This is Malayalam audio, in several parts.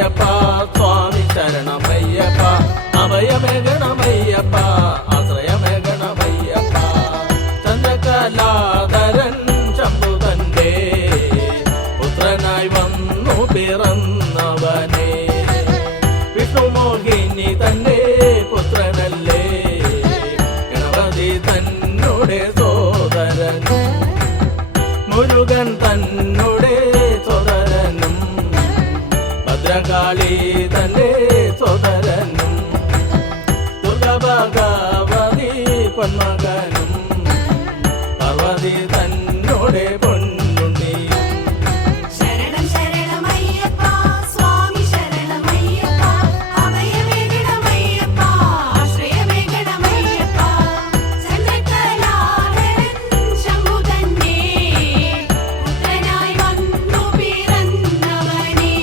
ശരണമയ്യപ്പ സ്വാമി ശരണമയ്യപ്പ അഭയമേകണമയ്യപ്പ ആശ്രയമേകണമയ്യപ്പ ചന്ദ്രകലാധരൻ ശംഭുതന്റെ പുത്രനായി വന്നു പിറന്നവനെ വിഷ്ണുമോഹിനി തന്റെ പുത്രനല്ലേ ഗണപതി തന്നുടെ സോദരനും മുരുകൻ തന്നുടെ സോദരനും ഭദ്രകാളി തന്റെ സോദരനും ദുർഗാഭഗവതി പൊന്മകനും പാർവതി തന്നുടെ പൊന്നുണ്ണിയും ശരണം ശരണമയ്യപ്പ സ്വാമി ശരണമയ്യപ്പ അഭയമേകണമയ്യപ്പ ആശ്രയമേകണമയ്യപ്പ ചന്ദ്രകലാധരൻ ശംഭുതന്റെ പുത്രനായി വന്നു പിറന്നവനെ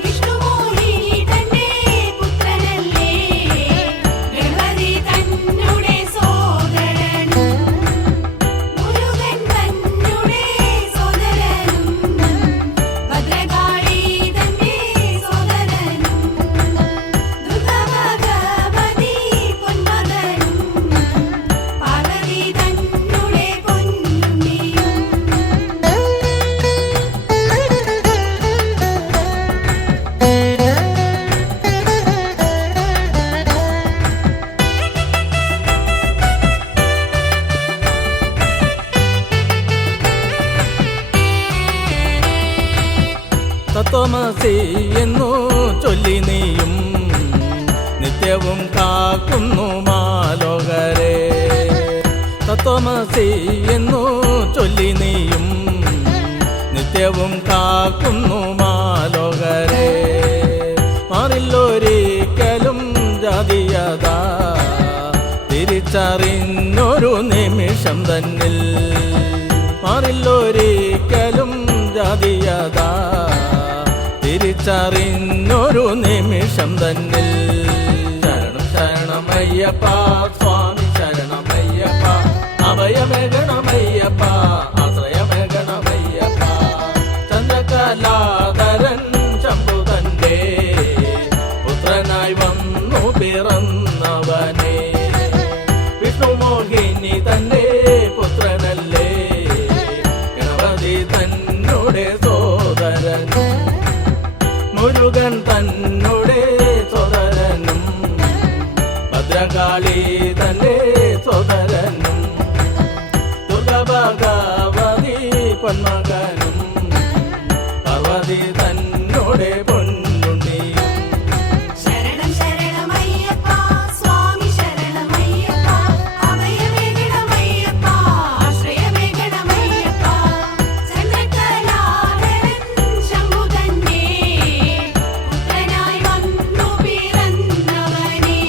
വിഷ്ണുമോഹിനി തന്റെ പുത്രനല്ലേ ഗണപതി തന്നുടെ സോദരനും മുരുകൻ തന്നുടെ സോദരനും ഭദ്രകാളി തന്റെ സോദരനും ദുർഗാഭഗവതി പൊന്മകനും പാർവതി തന്നുടെ പൊന്നുണ്ണിയും തത്വമസി എന്നു ചൊല്ലി നീയും നിത്യവും കാക്കുന്നു മാലോകരെ തത്വമസി എന്നു ചൊല്ലി നീയും നിത്യവും കാക്കുന്നു മാലോകരെ മാറില്ലൊരിക്കലും ജാതീയത തിരിച്ചറിഞ്ഞൊരു നിമിഷം തന്നിൽ മാറില്ലൊരിക്കലും ജാതീയത തിരിച്ചറിഞ്ഞൊരു നിമിഷം തന്നിൽ ശരണം ശരണമയ്യപ്പ സ്വാമി ശരണമയ്യപ്പ അഭയമേകണമയ്യപ്പ ആശ്രയമേകണമയ്യപ്പ ചന്ദ്രകലാധരൻ ശംഭുതന്റെ പുത്രനായി വന്നു പിറന്നവനെ വിഷ്ണുമോഹിനി തന്റെ പുത്രനല്ലേ ഗണപതി തന്നുടെ സോദരനും മുരുകൻ തന്നുടെ സോദരനും ഭദ്രകാളി തന്റെ സോദരനും ദുർഗാഭഗവതി പൊന്മകനും പാർവതി തന്നുടെ പൊന്നുണ്ണിയും ശരണം ശരണമയ്യപ്പ സ്വാമി ശരണമയ്യപ്പ അഭയമേകണമയ്യപ്പ ആശ്രയമേകണമയ്യപ്പ ചന്ദ്രകലാധരൻ ശംഭുതന്റെ പുത്രനായി വന്നു പിറന്നവനെ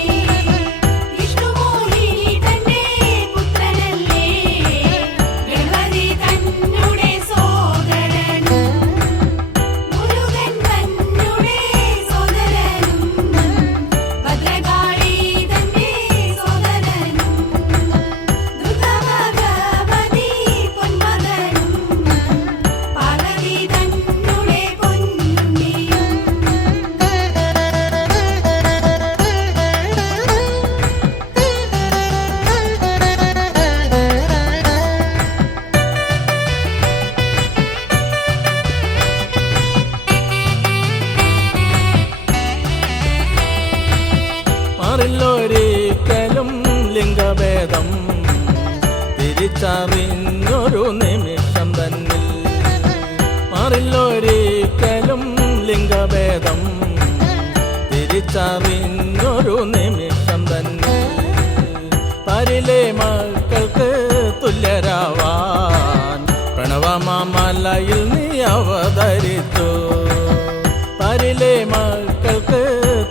വിഷ്ണുമോഹിനി തന്റെ പുത്രനല്ലേ ഗണപതി തന്നുടെ സോദരനും മുരുകൻ തന്നുടെ സോദരനും ഭദ്രകാളി തന്റെ സോദരനും ദുർഗാഭഗവതി പൊന്മകനും പാർവതി തന്നുടെ പൊന്നുണ്ണിയും മാറില്ലൊരിക്കലും ലിംഗഭേദം തിരിച്ചറിഞ്ഞൊരു നിമിഷം തന്നിൽ മാറില്ലൊരിക്കലും ലിംഗഭേദം തിരിച്ചറിഞ്ഞൊരു നിമിഷം തന്നിൽ പരിലെ മക്കൾക്ക് തുല്യരാവാൻ പ്രണവമാമലയിൽ നീ അവതരിച്ചു പരിലെ മക്കൾക്ക്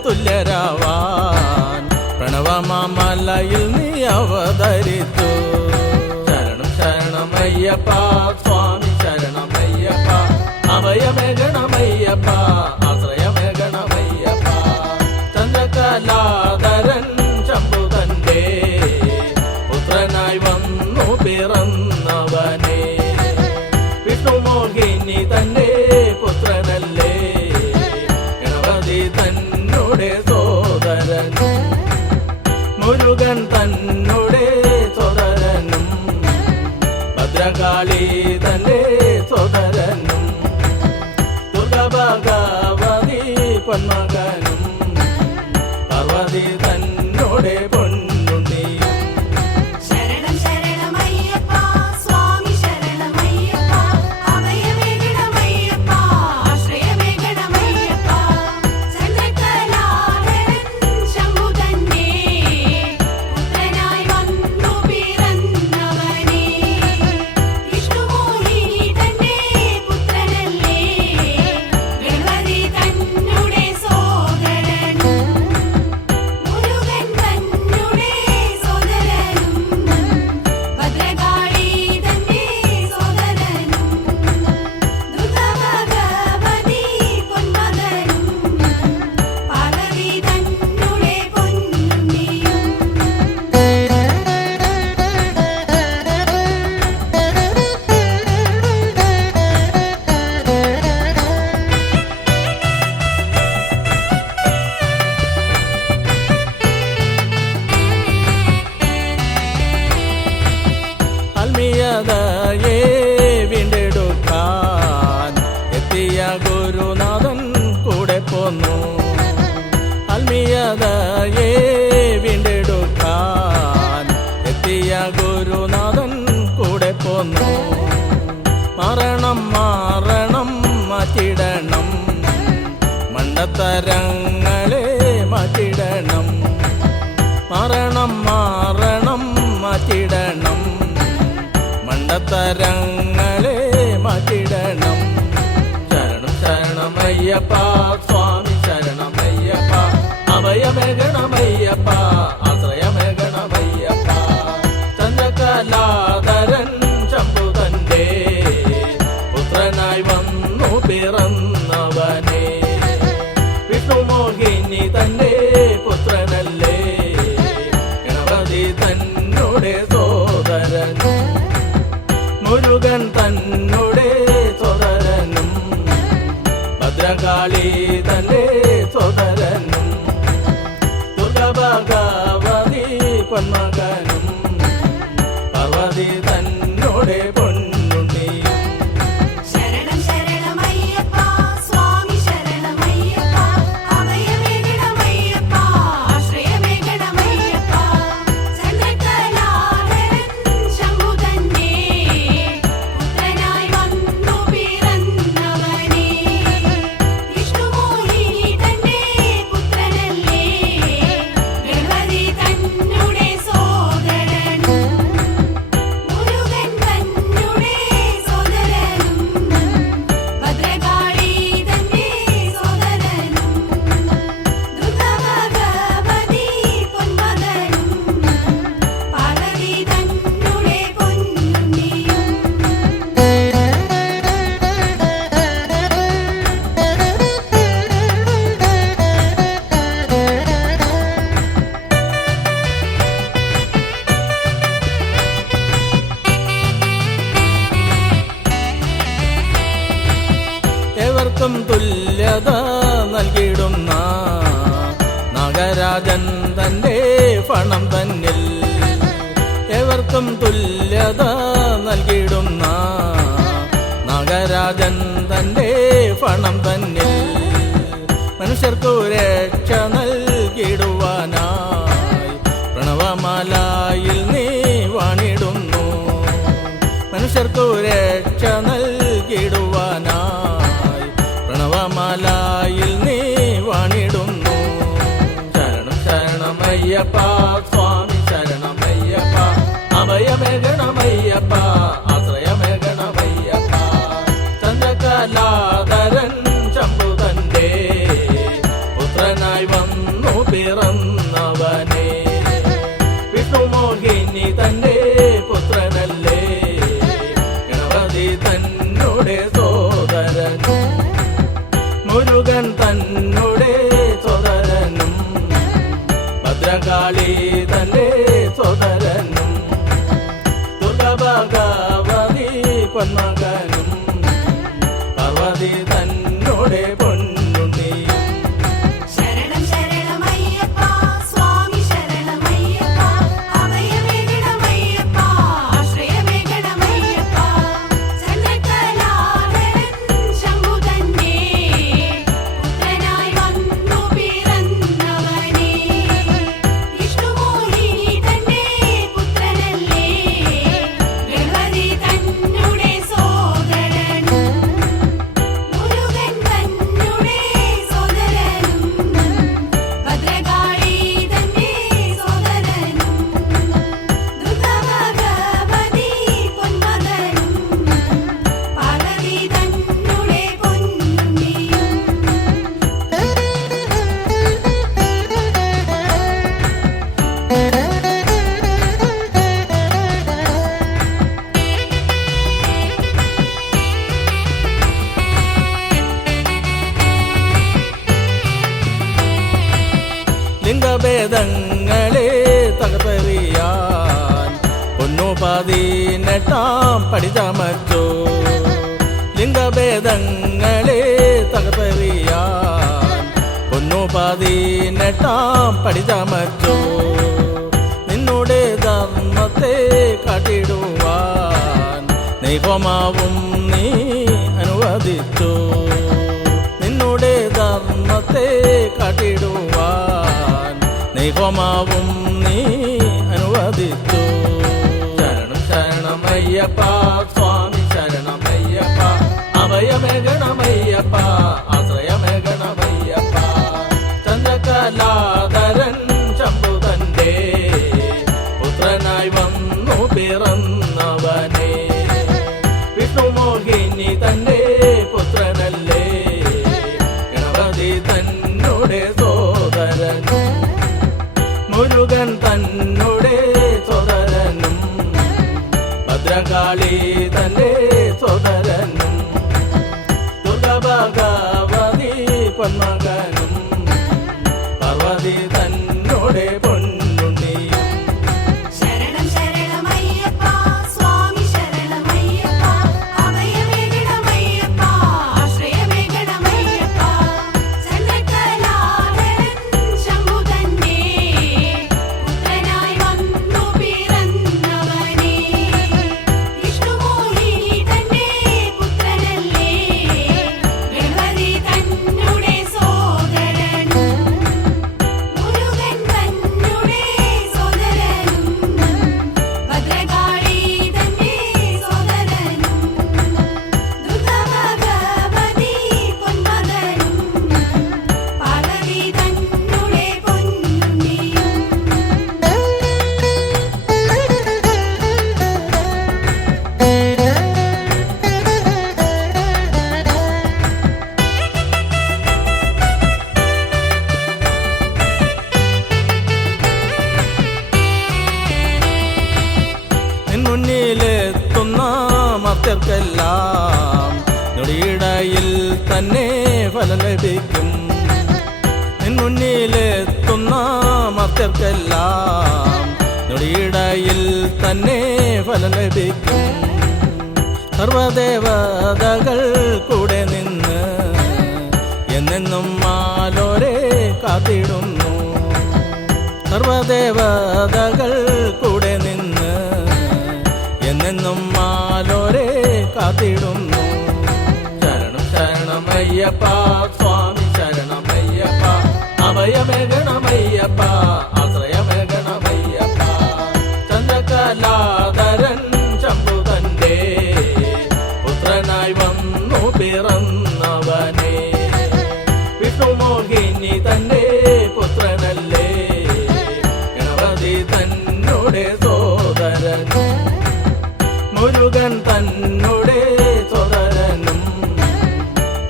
തുല്യരാവാൻ പ്രണവമാമലയിൽ നീ അവതരിച്ചു ശരണം ശരണമയ്യപ്പ സ്വാമി ശരണമയ്യപ്പ അഭയമേകണമയ്യപ്പ ആശ്രയമേകണമയ്യപ്പ ചന്ദ്രകലാധരൻ ശംഭുതന്റെ പുത്രനായി വന്നു പിറന്നവനെ വിഷ്ണുമോഹിനി തന്റെ പുത്രനല്ലേ ഭദ്രകാളി തന്റെ സോദരനും ദുർഗഭഗവതി പൊന്മകനും പാർവതി തന്നോടെ പൊന്നുണ്ണിയും ശരണം ശരണമയ്യപ്പ സ്വാമി ശരണമയ്യപ്പ അഭയമേകണമയ്യപ്പ ആശ്രയമേകണമയ്യപ്പ ചന്ദ്രകലാധരൻ ശംഭുതന്നെ പുത്രനായി വന്നു പിറന്നവനേ വിഷ്ണുമോഹിനി തന്റെ പുത്രനല്ലേ ഗണപതി തന്നുടെ സോദരനും മുരുകൻ തന്നുടെ സോദരനും ഭദ്രകാളി തന്റെ സോദരനും ദുർഗഭഗവതി പൊന്മകനും പാർവതി തന്നുടെ പൊന്നുണ്ണിയും ആത്മീയതയെ വീണ്ടെടുക്കാൻ എത്തിയ ഗുരുനാഥൻ കൂടെ പോന്നു ആത്മീയതയെ വീണ്ടെടുക്കാൻ എത്തിയ ഗുരുനാഥൻ കൂടെ പോന്നു മാറണം മാറണം മാറ്റിടണം മണ്ടത്തരങ്ങളെ മാറ്റിടണം മാറണം മാറണം മാറ്റിടണം മണ്ടത്തരങ്ങളെ മാറ്റിടണം ശരണം ശരണമയ്യപ്പ സ്വാമി ശരണമയ്യപ്പ അഭയമേകണമയ്യപ്പ ആശ്രയമേകണമയ്യപ്പ ചന്ദ്രകലാധരൻ ശംഭുതന്റെ പുത്രനായി വന്നു പിറന്നവനേ വിഷ്ണുമോഹിനി തന്റെ പുത്രനല്ലേ ഗണപതി തന്നുടെ സോദരനും മുരുകൻ തന്നുടെ സോദരനും ഭദ്രകാളി തന്റെ സോദരനും ദുർഗഭഗവതി പൊന്മകനും പാർവതി തന്നുടെ പൊന്നുണ്ണിയും ശരണം ശരണമയ്യപ്പ സ്വാമി ശരണമയ്യപ്പ അഭയമേകണമയ്യപ്പ ആശ്രയമേകണമയ്യപ്പ ചന്ദ്രകലാധരൻ ശംഭുതന്നെ പുത്രനായി വന്നു പിറന്നവനേ വിഷ്ണുമോഹിനി തന്റെ പുത്രനല്ലേ ഗണപതി തന്നുടെ സോദരനും മുരുകൻ തന്നുടെ സോദരനും ഭദ്രകാളി തന്റെ സോദരനും ദുർഗഭഗവതി പൊന്മകനും പാർവതി തന്നുടെ പൊന്നുണ്ണിയും ഏവർക്കും തുല്യത നൽകിയിടുന്ന നാഗരാജൻ തന്റെ പണം തന്നിൽ ഏവർക്കും തുല്യത നൽകിയിടുന്ന നാഗരാജൻ തന്റെ പണം തന്നിൽ മനുഷ്യർക്കു രക്ഷ നൽകിടുവാനായി പ്രണവമാലയിൽ നീ വാണിടുന്നു മനുഷ്യർക്കു രക്ഷ നൽകിടുവാനായി പ്രണവമാലയിൽ നീ വാണിടുന്നു ശരണം ശരണമയ്യപ്പ സ്വാമി ശരണമയ്യപ്പ അഭയമേകണമയ്യപ്പ ആശ്രയമേകണമയ്യപ്പ ചന്ദ്രകലാധരൻ ശംഭുതന്റെ പുത്രനായി വന്നു പിറന്നവനേ വിഷ്ണുമോഹിനി തന്റെ പുത്രനല്ലേ ഗണപതി തന്നുടെ സോദരനും മുരുകൻ തന്നുടെ സോദരനും ഭദ്രകാളി തന്റെ സോദരനും ദുർഗഭഗവതി പൊന്മകനും പാർവതി തന്നുടെ പൊന്നുണ്ണിയും ശരണം ശരണമയ്യപ്പ സ്വാമി ശരണമയ്യപ്പ അഭയമേകണമയ്യപ്പ ആശ്രയമേകണമയ്യപ്പ ലിംഗഭേദങ്ങളെ തകർത്തെറിയാൻ പൊന്നു 18 പടി ചമച്ചു. ലിംഗഭേദങ്ങളെ തകർത്തെറിയാൻ പൊന്നു 18 പടി ചമച്ചു. നിന്നുടെ ധർമ്മത്തെ കാട്ടിടുവാൻ നെയ്ഹോമാവും നീ അനുവദിച്ചു. നിന്നുടെ ധർമ്മത്തെ കാട്ടിടുവാൻ നെയ്ഹോമാവും നീ അനുവദിച്ചു. ശരണം ശരണമയ്യപ്പ സ്വാമി ശരണമയ്യപ്പ അഭയമേകണമയ്യപ്പ ആശ്രയമേകണമയ്യപ്പ. ചന്ദ്രകലാധരൻ ശംഭുതന്റെ പുത്രനായി വന്നു പിറന്നവനെ വിഷ്ണുമോഹിനി തന്റെ പുത്രനല്ലേ ഗണപതി തന്നുടെ സോദരനും മുരുകൻ തന്നുടെ സോദരനും ഭദ്രകാളി തന്റെ സോദരനും ദുർഗാഭഗവതി പൊന്മകനും പാർവതി തന്നുടെ പൊന്നുണ്ണിയും. ശരണം ശരണമയ്യപ്പ സ്വാമി ശരണമയ്യപ്പ അഭയമേകണമയ്യപ്പ ആശ്രയമേകണമയ്യപ്പ. ചന്ദ്രകലാധരൻ ശംഭുതന്റെ പുത്രനായി വന്നു പിറന്നവനെ വിഷ്ണുമോഹിനി തന്റെ പുത്രനല്ലേ ഗണപതി തന്നുടെ സോദരനും മുരുകൻ തന്നുടെ സോദരനും ഭദ്രകാളി തന്റെ സോദരനും ദുർഗാഭഗവതി പൊന്മകനും പാർവതി തന്നുടെ പൊന്നുണ്ണിയും. നിൻമുന്നിലെത്തുന്ന മർത്യർക്കെല്ലാം ഞൊടിയിടയിൽ തന്നെ ഫലം ലഭിക്കും. നിൻമുന്നിലെത്തുന്ന മർത്യർക്കെല്ലാം ഞൊടിയിടയിൽ തന്നെ ഫലം ലഭിക്കും. സർവദേവതകൾ കൂടെ നിന്ന് എന്നെന്നും മാലോരെ കാത്തിടുന്നു. സർവദേവതകൾ കൂടെ നിന്ന് എന്നെന്നും മാലോരെ കാത്തിടുന്നു. ശരണം ശരണമയ്യപ്പ സ്വാമി ശരണമയ്യപ്പ അഭയമേകണമയ്യപ്പ ആശ്രയമേകണമയ്യപ്പ. ചന്ദ്രകലാധരൻ ശംഭുതന്റെ പുത്രനായി വന്നു പിറന്നവനെ വിഷ്ണുമോഹിനി തന്റെ പുത്രനല്ലേ ഗണപതി തന്നുടെ സോദരനും മുരുകൻ തന്നുടെ സോദരനും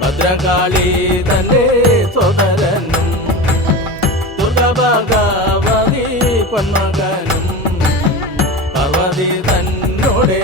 ഭദ്രകാളി തന്റെ സോദരനും ദുർഗാഭഗവതി പൊന്മകനും പാർവതി തന്നുടെ